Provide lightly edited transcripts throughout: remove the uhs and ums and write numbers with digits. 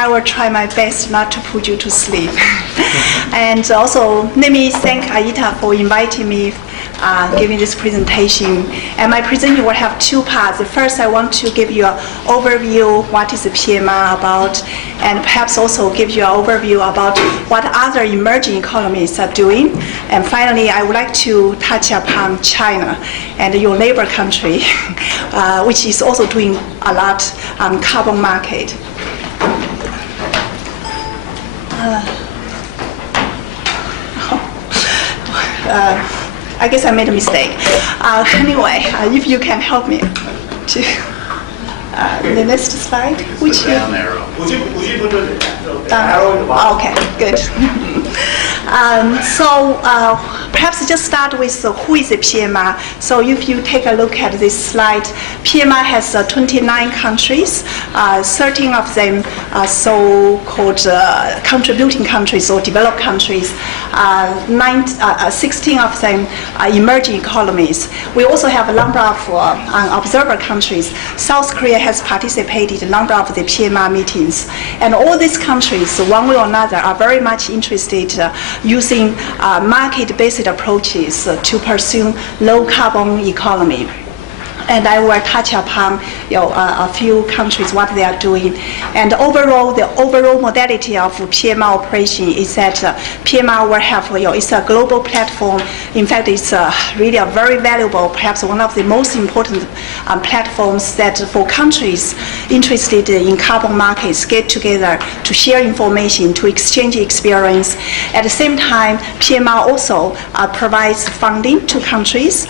I will try my best not to put you to sleep. And also, let me thank Aita for inviting me, giving this presentation. And my presentation will have two parts. First, I want to give you an overview what is the PMR about, and perhaps also give you an overview about what other emerging economies are doing. And finally, I would like to touch upon China and your neighbor country, which is also doing a lot on carbon market. I guess I made a mistake. Anyway, if you can help me to the next slide, which down arrow. Okay, good. So perhaps just start with who is the PMR. So if you take a look at this slide, PMR has 29 countries. 13 of them are so-called contributing countries or developed countries. 16 of them are emerging economies. We also have a number of observer countries. South Korea has participated in a number of the PMR meetings. And all these countries, one way or another, are very much interested using market-based approaches to pursue low-carbon economy. And I will touch upon a few countries, what they are doing. And overall, the overall modality of PMR operation is that PMR will have, it's a global platform. In fact, it's really a very valuable, perhaps one of the most important platforms that for countries interested in carbon markets get together to share information, to exchange experience. At the same time, PMR also provides funding to countries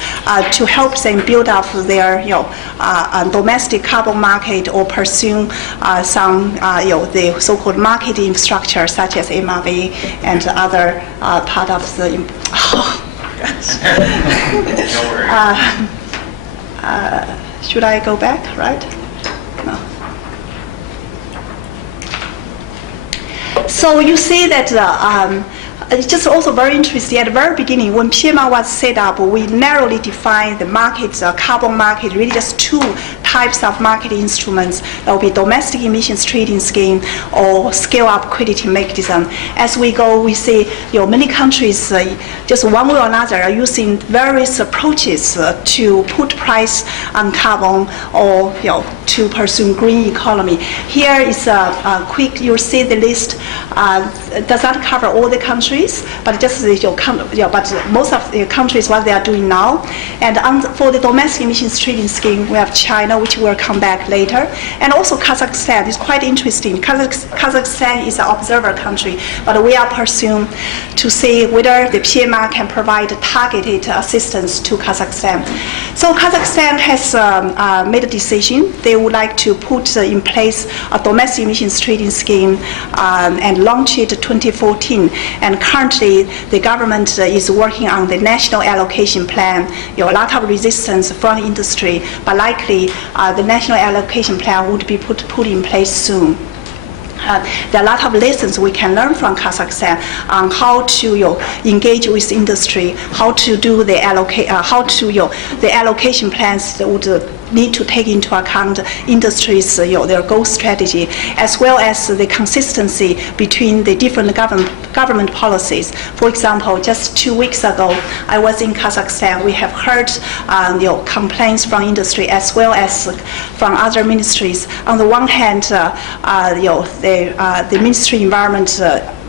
to help them build up their domestic carbon market or pursue some the so-called market infrastructure such as MRV and other part of the. Should I go back? Right? No. So you see that. It's just also very interesting. At the very beginning, when PMR was set up, we narrowly defined the markets, carbon market, really just two types of market instruments. There will be domestic emissions trading scheme or scale-up credit mechanism. As we go, we see many countries, just one way or another, are using various approaches to put price on carbon or to pursue green economy. Here is a quick. You'll see the list. Does not cover all the countries, but just but most of the countries what they are doing now. And for the domestic emissions trading scheme, we have China, which will come back later, and also Kazakhstan. It's quite interesting. Kazakhstan is an observer country, but we are pursuing to see whether the PMR can provide targeted assistance to Kazakhstan. So Kazakhstan has made a decision. They would like to put in place a domestic emissions trading scheme and launch it in 2014. And currently, the government is working on the national allocation plan. A lot of resistance from industry, but likely the national allocation plan would be put in place soon. There are a lot of lessons we can learn from Kazakhstan on how to engage with industry, how to do the the allocation plans that would need to take into account industries, their goal strategy, as well as the consistency between the different government policies. For example, just 2 weeks ago, I was in Kazakhstan. We have heard complaints from industry as well as from other ministries. On the one hand, the Ministry of Environment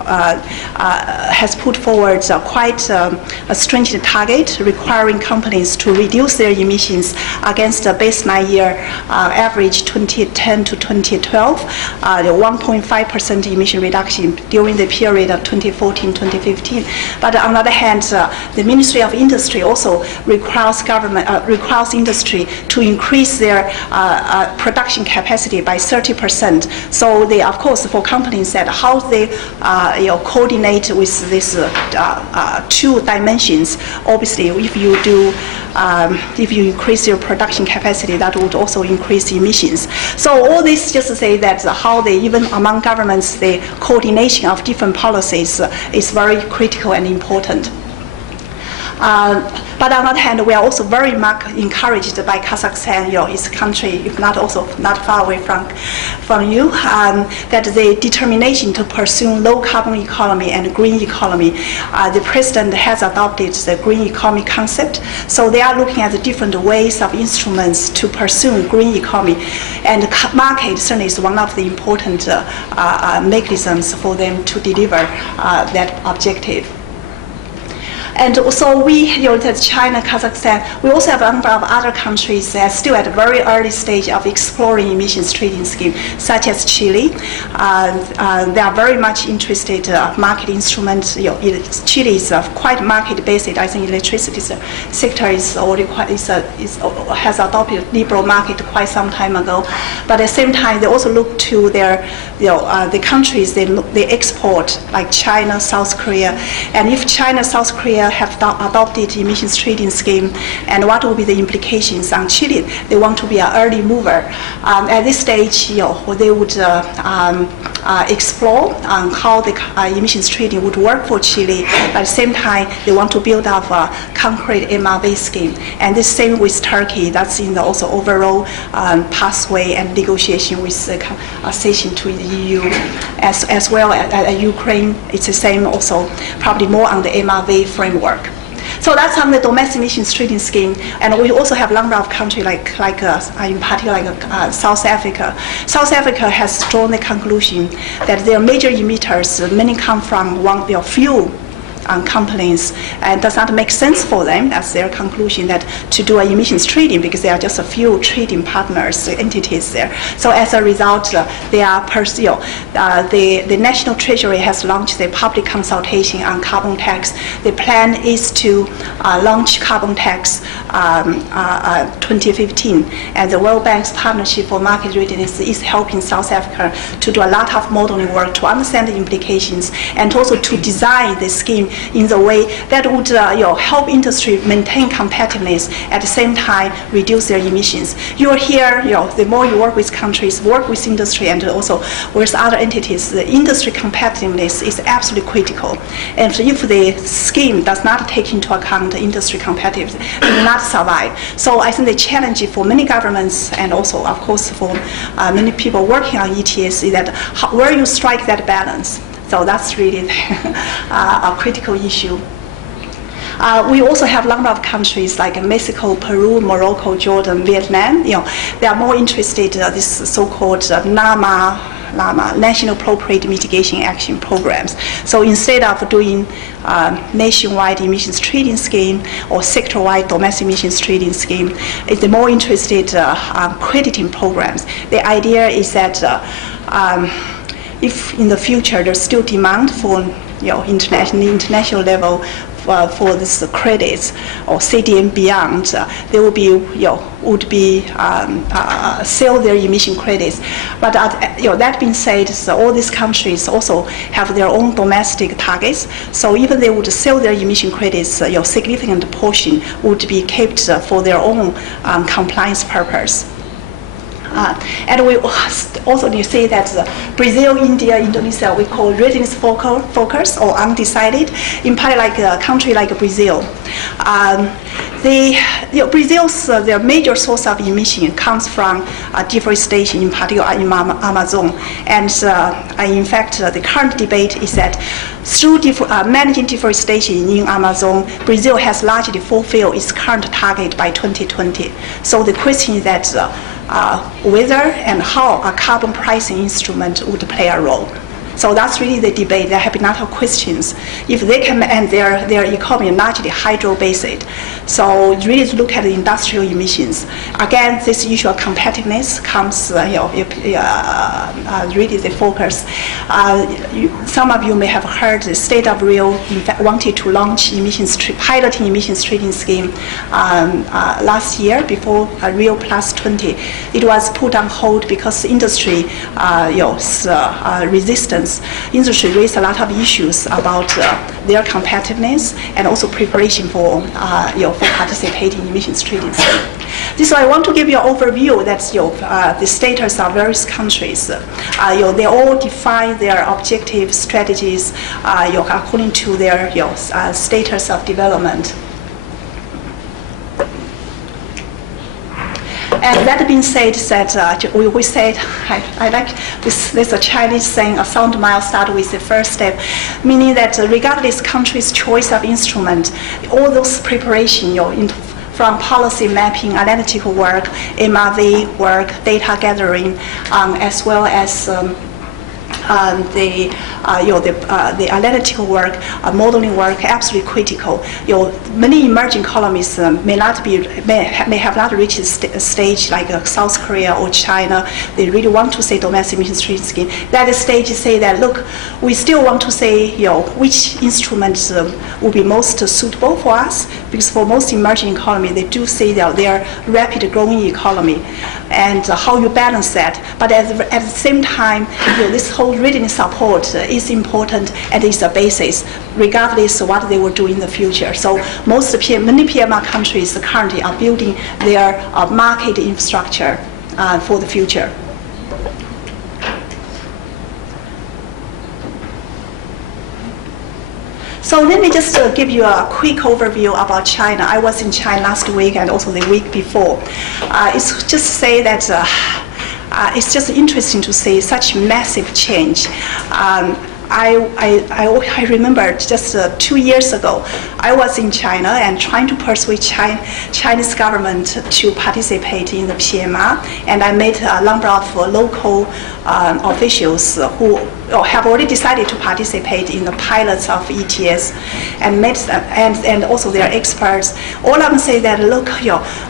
has put forward quite a stringent target requiring companies to reduce their emissions against a baseline year average 2010 to 2012, 1.5% emission reduction during the period of 2014-2015. But on the other hand, the Ministry of Industry also requires industry to increase their production capacity by 30%. So they, of course, for companies that how they coordinate with these two dimensions. Obviously, if you increase your production capacity, that would also increase emissions. So all this just to say that how they, even among governments, the coordination of different policies is very critical and important. But on the other hand, we are also very much encouraged by Kazakhstan, its country, if not also not far away from you, that the determination to pursue low carbon economy and green economy. The president has adopted the green economy concept, so they are looking at the different ways of instruments to pursue green economy, and the market certainly is one of the important mechanisms for them to deliver that objective. And so that's China, Kazakhstan. We also have a number of other countries that are still at a very early stage of exploring emissions trading scheme, such as Chile. They are very much interested in market instruments. Chile is quite market-based. I think electricity sector is already has adopted liberal market quite some time ago. But at the same time, they also look to their the countries they export, like China, South Korea. And if China, South Korea have adopted emissions trading scheme, and what will be the implications on Chile? They want to be an early mover. At this stage, they would explore how the emissions trading would work for Chile. At the same time, they want to build up a concrete MRV scheme. And the same with Turkey. That's in the also overall pathway and negotiation with accession to the EU, as well as Ukraine. It's the same also, probably more on the MRV framework. So that's on the domestic emissions trading scheme, and we also have a number of countries in particular South Africa. South Africa has drawn the conclusion that their major emitters mainly come from fuel companies, and it does not make sense for them. That's their conclusion, that to do emissions trading, because there are just a few trading partners, entities there. So as a result, they are the National Treasury has launched a public consultation on carbon tax. The plan is to launch carbon tax 2015, and the World Bank's Partnership for Market Readiness is helping South Africa to do a lot of modeling work to understand the implications, and also to design the scheme in the way that would help industry maintain competitiveness, at the same time reduce their emissions. You'll hear, the more you work with countries, work with industry, and also with other entities, the industry competitiveness is absolutely critical. And if the scheme does not take into account the industry competitiveness, it will not survive. So I think the challenge for many governments, and also, of course, for many people working on ETS, is that where you strike that balance. So that's really a critical issue. We also have a number of countries like Mexico, Peru, Morocco, Jordan, Vietnam. They are more interested in this so-called NAMA, National Appropriate Mitigation Action Programs. So instead of doing nationwide emissions trading scheme or sector-wide domestic emissions trading scheme, they're more interested in crediting programs. The idea is that if in the future there's still demand for international level for this credits or CDM beyond, they will be sell their emission credits. But that being said, all these countries also have their own domestic targets. So even they would sell their emission credits, significant portion would be kept for their own compliance purpose. And we also you see that Brazil, India, Indonesia, we call readiness focus or undecided. In part, like a country like Brazil, Brazil's their major source of emission comes from deforestation, in particular in Amazon. And in fact, the current debate is that through managing deforestation in Amazon, Brazil has largely fulfilled its current target by 2020. So the question is that whether and how a carbon pricing instrument would play a role. So that's really the debate. There have been a lot of questions. If they can, and their economy largely hydro-based. So really to look at the industrial emissions. Again, this issue of competitiveness comes, really the focus. Some of you may have heard the state of Rio wanted to launch piloting emissions trading scheme last year before Rio Plus 20. It was put on hold because industry resistance. Industry raised a lot of issues about their competitiveness and also preparation for participating in emissions trading scheme. This is why I want to give you an overview that the status of various countries. They all define their objective strategies according to their status of development. And that being said, we said, I like this a Chinese saying, a sound mile starts with the first step, meaning that regardless country's choice of instrument, all those preparation, from policy mapping, analytical work, MRV work, data gathering, as well as the analytical work, modeling work, absolutely critical. Many emerging economies may have not reached a stage like South Korea or China. They really want to say domestic emissions trading scheme. That stage say that, look, we still want to say which instruments will be most suitable for us, because for most emerging economies they do say that they are rapid growing economy, and how you balance that. But at the same time, this whole readiness support is important and is a basis, regardless of what they will do in the future. So many PMR countries currently are building their market infrastructure for the future. So let me just give you a quick overview about China. I was in China last week and also the week before. It's just say that it's just interesting to see such massive change. I remember just 2 years ago, I was in China and trying to persuade Chinese government to participate in the PMR, and I met a number of local officials who have already decided to participate in the pilots of ETS, and and also their experts. All of them say that, look,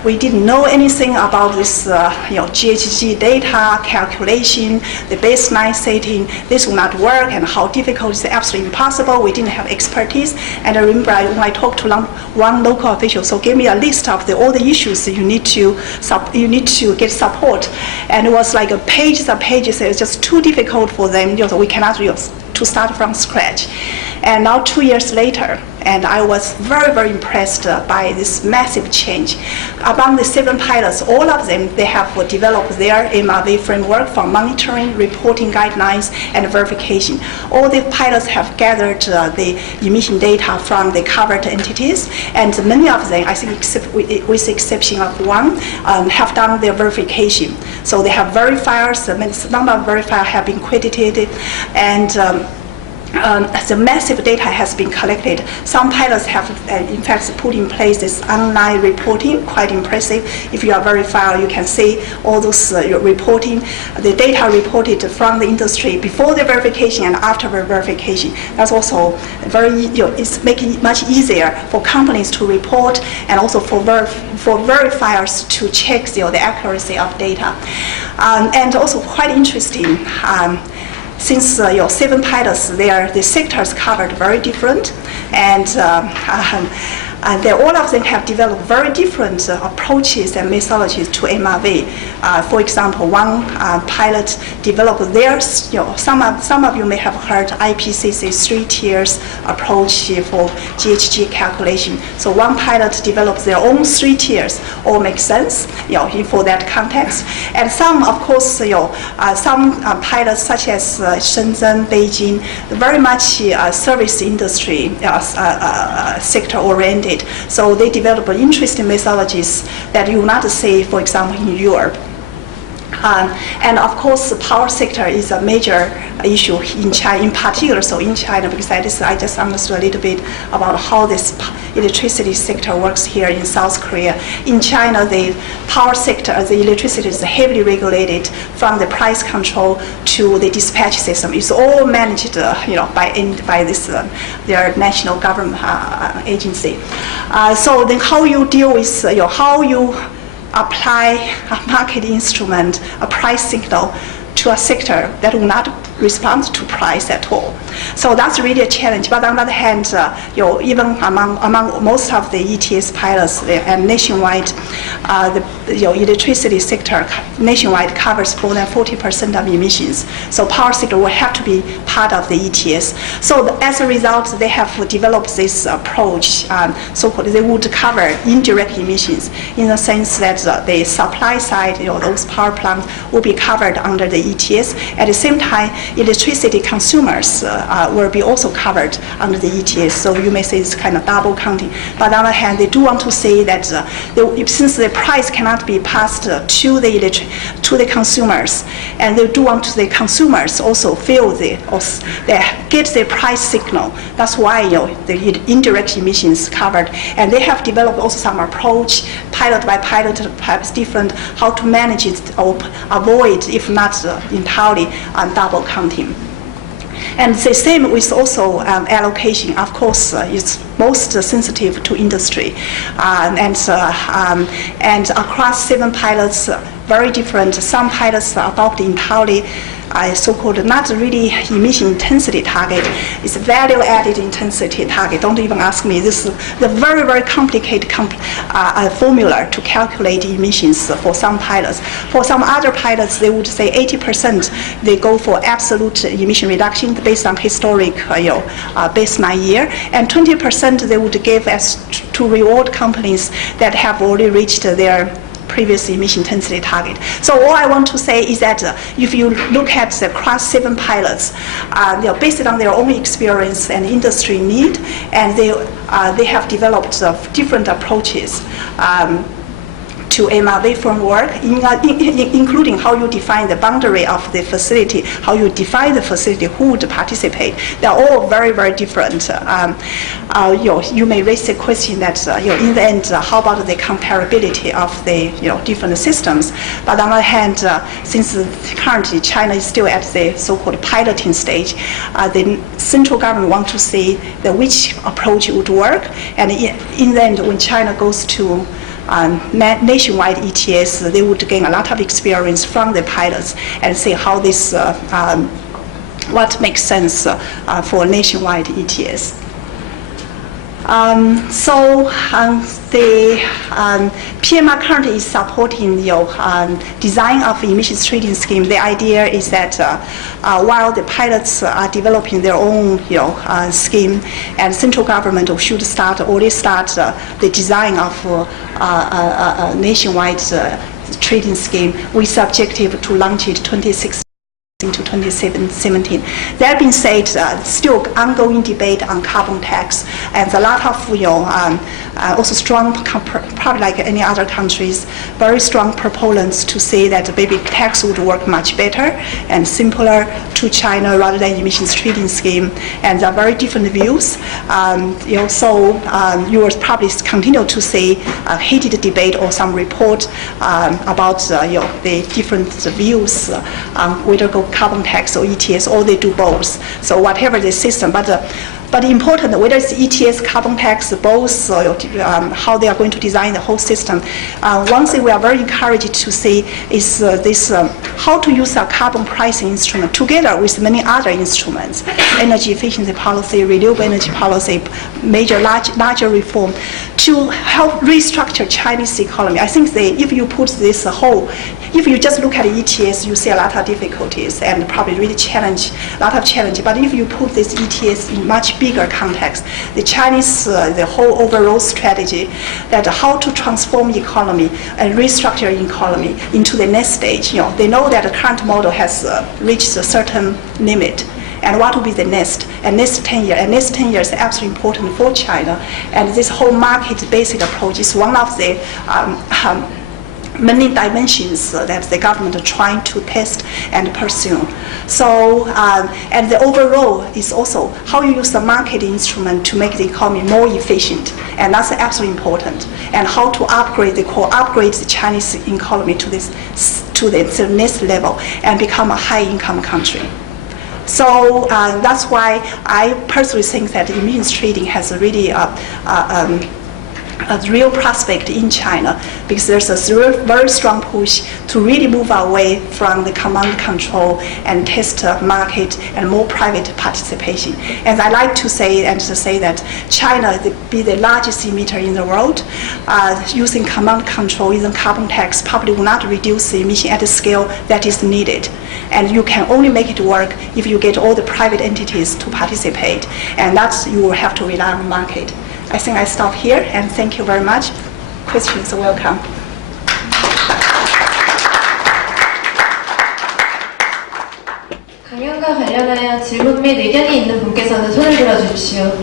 we didn't know anything about this GHG data calculation, the baseline setting. This will not work, and how difficult is absolutely impossible. We didn't have expertise. And I remember when I talked to one local official, so gave me a list of all the issues that you need to get support, and it was like pages and pages. It was just too difficult for them. We cannot to start from scratch. And now 2 years later, and I was very, very impressed by this massive change. Among the 7 pilots, all of them, they have developed their MRV framework for monitoring, reporting guidelines, and verification. All the pilots have gathered the emission data from the covered entities, and many of them, I think with the exception of Wang, have done their verification. So they have verifiers, the number of verifiers have been credited, and the massive data has been collected. Some pilots have, in fact, put in place this online reporting, quite impressive. If you are verified, you can see all those reporting, the data reported from the industry before the verification and after the verification. That's also very, it's making it much easier for companies to report, and also for verifiers to check the accuracy of data. And also quite interesting. Since 7 pilots, the sectors covered very different, and all of them have developed very different approaches and methodologies to MRV. For example, one pilot developed theirs. Some of you may have heard IPCC 3 tiers approach for GHG calculation. So one pilot developed their own 3 tiers. All makes sense, for that context. And some, of course, some pilots such as Shenzhen, Beijing, very much service industry sector oriented. So they develop interesting methodologies that you will not see, for example, in Europe. And of course, the power sector is a major issue in China, in particular, so in China, because I just understood a little bit about how this electricity sector works here in South Korea. In China, the power sector, the electricity is heavily regulated, from the price control to the dispatch system. It's all managed, by this their national government agency. So then, how you deal with how you apply a market instrument, a price signal, to a sector that will not respond to price at all. So that's really a challenge. But on the other hand, even among most of the ETS pilots and nationwide, the electricity sector nationwide covers more than 40% of emissions. So power sector will have to be part of the ETS. So as a result, they have developed this approach. So-called, they would cover indirect emissions in the sense that the supply side, those power plants will be covered under the ETS. At the same time, electricity consumers will be also covered under the ETS. So you may say it's kind of double counting. But on the other hand, they do want to say that since the price cannot be passed to the consumers, and they do want the consumers also feel they get the price signal. That's why the indirect emissions covered, and they have developed also some approach, pilot by pilot, perhaps different, how to manage it or avoid, if not entirely, double counting. And the same with also allocation. Of course, it's most sensitive to industry, and across 7 pilots, very different. Some pilots adopt entirely so-called not really emission intensity target. It's value added intensity target. Don't even ask me. This is the very, very complicated formula to calculate emissions for some pilots. For some other pilots, they would say 80% they go for absolute emission reduction based on historic baseline year, and 20% they would give as to reward companies that have already reached their previous emission intensity target. So all I want to say is that if you look at the cross 7 pilots, based on their own experience and industry need, and they have developed different approaches to MRV framework, including how you define the boundary of the facility, how you define the facility, who would participate. They're all very, very different. You may raise the question that in the end, how about the comparability of the different systems? But on the other hand, since currently China is still at the so-called piloting stage, the central government wants to see which approach would work, and in the end, when China goes to nationwide ETS, they would gain a lot of experience from the pilots and see how this, what makes sense for nationwide ETS. The PMR currently is supporting design of emissions trading scheme. The idea is that while the pilots are developing their own scheme, and central government should already start the design of a nationwide trading scheme with the objective to launch it 2016 to 2017. That being said, still ongoing debate on carbon tax, and a lot of also strong, probably like any other countries, very strong proponents to say that maybe tax would work much better and simpler to China rather than emissions trading scheme, and there are very different views. You will probably continue to see a heated debate or some report about the different views on whether go carbon tax or ETS, or they do both. So whatever the system, but important, whether it's ETS, carbon tax, both, how they are going to design the whole system. One thing we are very encouraged to see is how to use a carbon pricing instrument together with many other instruments, energy efficiency policy, renewable energy policy, larger reform, to help restructure Chinese economy. I think if you put this if you just look at ETS, you see a lot of difficulties and probably really a lot of challenge. But if you put this ETS in much bigger context, the Chinese, the whole overall strategy, that how to transform economy and restructure economy into the next stage. They know that the current model has reached a certain limit. And what will be the next? And next 10 years. And next 10 years is absolutely important for China. And this whole market-based approach is one of the many dimensions that the government are trying to test and pursue. So, and the overall is also how you use the market instrument to make the economy more efficient, and that's absolutely important. And how to upgrade the Chinese economy to the next level and become a high-income country. So that's why I personally think that emissions trading has really a real prospect in China, because there's a very strong push to really move away from the command control and test market and more private participation. And I like to say that China be the largest emitter in the world. Using command control, using carbon tax, probably will not reduce the emission at the scale that is needed. And you can only make it work if you get all the private entities to participate, and that's you will have to rely on the market. I think I stop here, and thank you very much. Questions are welcome. PMR과 관련하여 질문 및 의견이 있는 분께서는 손을 들어주십시오.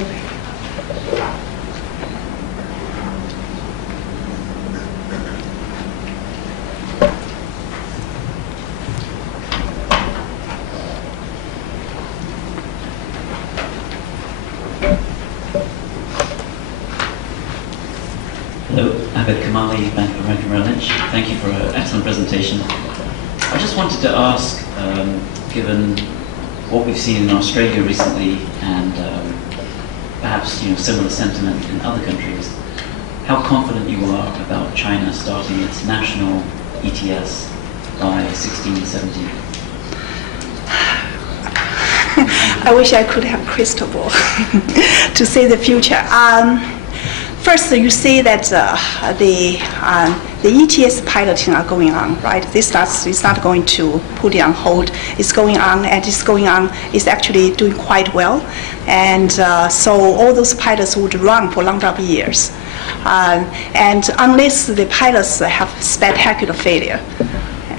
Hello, Abed Kamali, Bank of America Merrill Lynch. Thank you for an excellent presentation. I just wanted to ask, given what we've seen in Australia recently and perhaps similar sentiment in other countries, how confident you are about China starting its national ETS by 16-17? I wish I could have a crystal ball to see the future. First, you see that the ETS piloting are going on, right? It's not going to put it on hold. It's going on, and it's going on. It's actually doing quite well, and so all those pilots would run for a number of years, and unless the pilots have spectacular failure.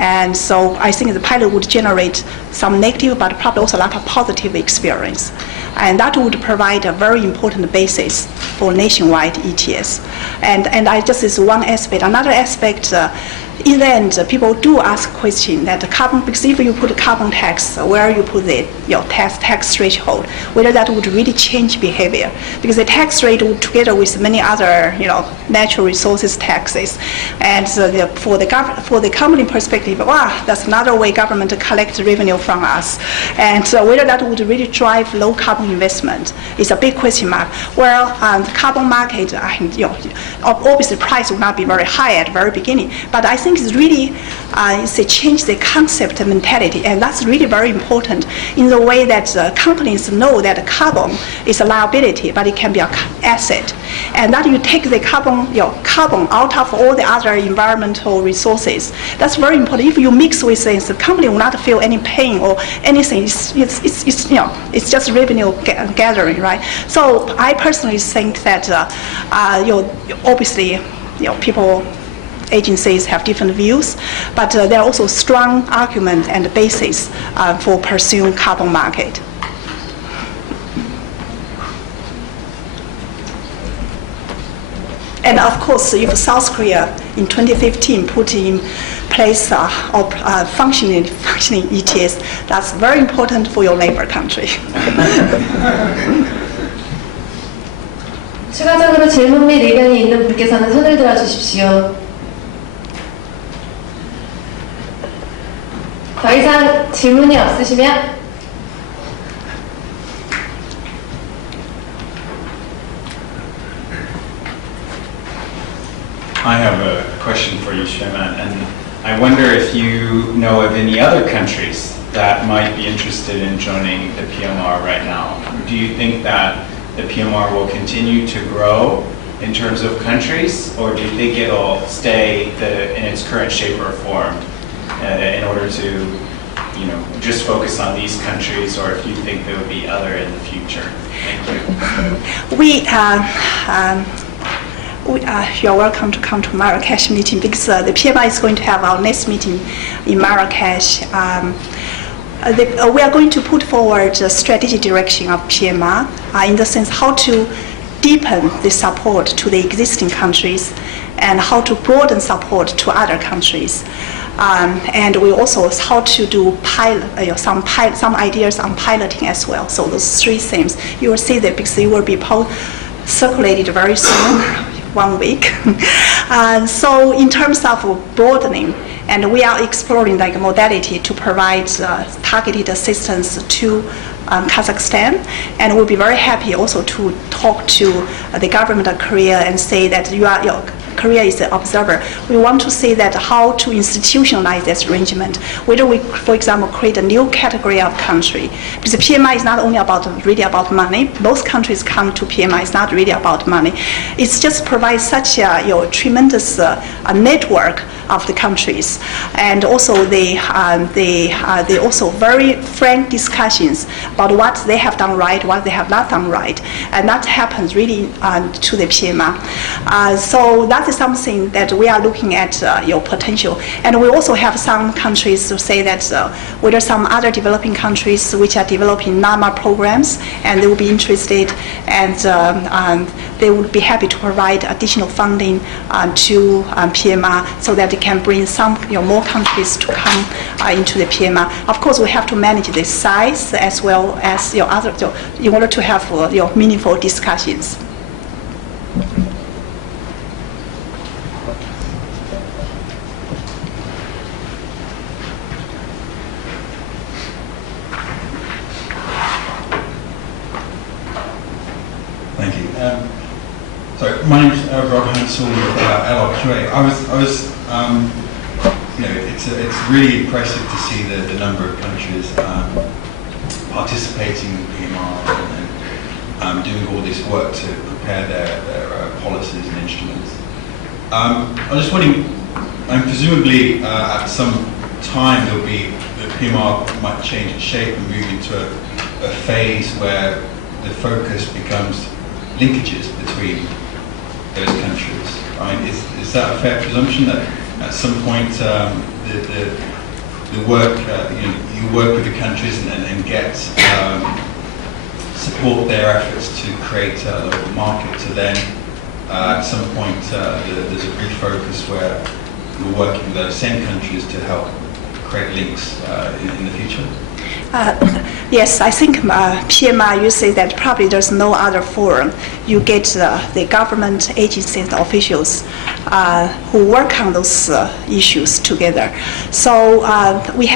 And so I think the pilot would generate some negative, but probably also a lot of positive experience. And that would provide a very important basis for nationwide ETS. And this is one aspect. Another aspect, in the end, people do ask question that the carbon, because if you put a carbon tax, where you put the tax threshold, whether that would really change behavior, because the tax rate would, together with many other natural resources taxes, and for the company perspective, wow, that's another way government to collect revenue from us, and whether that would really drive low carbon investment is a big question mark. Well, the carbon market, obviously the price will not be very high at the very beginning, but I think it's really it's a change the concept and mentality, and that's really very important in the way that companies know that carbon is a liability, but it can be an asset, and that you take the carbon out of all the other environmental resources. That's very important. If you mix with things, the company will not feel any pain or anything. It's just revenue gathering, right? So I personally think that obviously people. Agencies have different views, but there are also strong arguments and basis for pursuing carbon market. And of course, if South Korea in 2015 put in place functioning ETS, that's very important for your neighbor country. 추가적으로 질문 및 의견이 있는 분께서는 손을 들어주십시오. 더 이상 질문이 없으시면 I have a question for you, Xueman, and I wonder if you know of any other countries that might be interested in joining the PMR right now. Do you think that the PMR will continue to grow in terms of countries, or do you think it'll stay in its current shape or form in order to just focus on these countries, or if you think there will be other in the future? Thank you. You're welcome to come to Marrakesh meeting, because the PMI is going to have our next meeting in Marrakesh. We are going to put forward the strategic direction of PMR in the sense how to deepen the support to the existing countries and how to broaden support to other countries. And we also how to do some ideas on piloting as well. So those three things, you will see that because it will be circulated very soon, 1 week. So in terms of broadening, and we are exploring modality to provide targeted assistance to Kazakhstan, and we'll be very happy also to talk to the government of Korea and say that Korea is the observer. We want to see that how to institutionalize this arrangement, whether we, for example, create a new category of country. Because PMI is not only really about money. Most countries come to PMI, it's not really about money. It's just provides such a tremendous network of the countries, and also they also very frank discussions about what they have done right, what they have not done right, and that happens really to the PMR. So that is something that we are looking at your potential, and we also have some countries to say that whether some other developing countries which are developing NAMA programs, and they will be interested, and they would be happy to provide additional funding to PMR so that they can bring some more countries to come into the PMR. Of course, we have to manage the size as well as other in order to have meaningful discussions. Thank you. So my name is Rob Hansel with LRQA. It's really impressive to see the number of countries participating in PMR and doing all this work to prepare their policies and instruments. I was just wondering, presumably at some time the PMR might change its shape and move into a phase where the focus becomes linkages between those countries. Right? Is that a fair presumption that at some point the work you work with the countries and get support their efforts to create a local market, to then at some point there's a refocus where you're working with those same countries to help create links in the future? Yes, I think PMR, you say that probably there's no other forum. You get the government agencies, the officials who work on those issues together. So we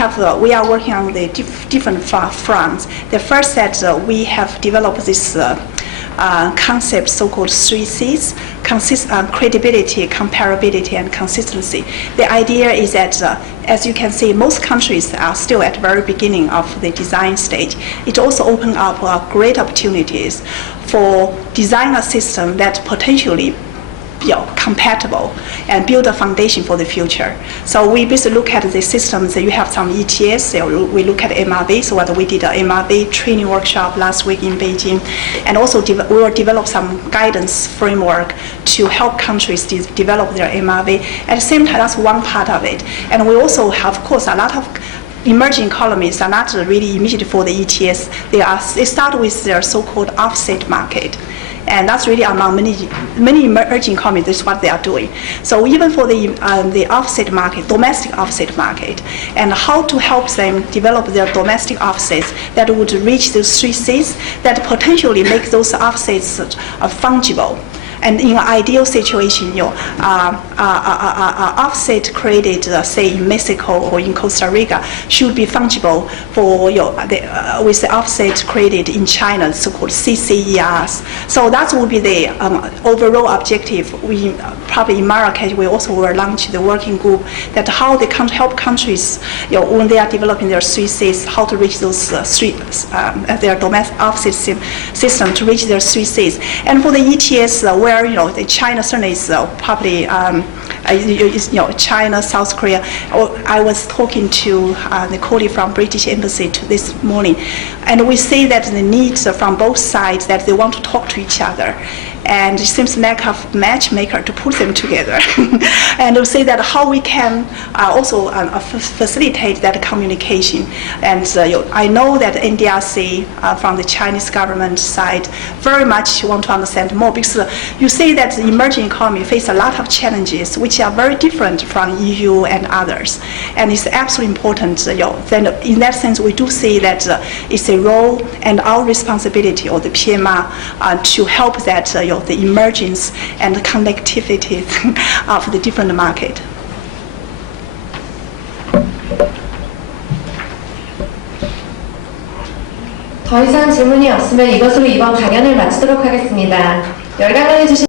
are working on the different fronts. The first that we have developed this concept, so-called 3 Cs, credibility, comparability, and consistency. The idea is that, as you can see, most countries are still at the very beginning of the design stage. It also opens up great opportunities for design a system that potentially compatible and build a foundation for the future. So we basically look at the systems. You have some ETS. We look at MRV. So what we did an MRV training workshop last week in Beijing, and also we will develop some guidance framework to help countries develop their MRV. At the same time, that's one part of it. And we also have, of course, a lot of emerging economies are not really immediate for the ETS. They start with their so-called offset market. And that's really among many emerging economies, this is what they are doing. So even for the offset market, domestic offset market, and how to help them develop their domestic offsets that would reach those 3 Cs that potentially make those offsets fungible. And in an ideal situation, offset created, say in Mexico or in Costa Rica, should be fungible for with the offset created in China, so-called CCERs. So that would be the overall objective. We probably in Marrakesh we also will launch the working group that how they can help countries, when they are developing their 3 Cs, how to reach those their domestic offset system to reach their 3 Cs. And for the ETS, where the China certainly is probably China, South Korea. I was talking to the colleague from British Embassy this morning, and we see that the needs from both sides that they want to talk to each other. And it seems lack of matchmaker to put them together. And we say that how we can also facilitate that communication. And I know that NDRC from the Chinese government side very much want to understand more, because you say that the emerging economy face a lot of challenges which are very different from EU and others. And it's absolutely important. Then in that sense, we do see that it's a role and our responsibility, or the PMR, to help that the emergence and the connectivity of the different market. 더 이상 질문이 없으면 이것으로 이번 강연을 마치도록 하겠습니다. 열강을 해주신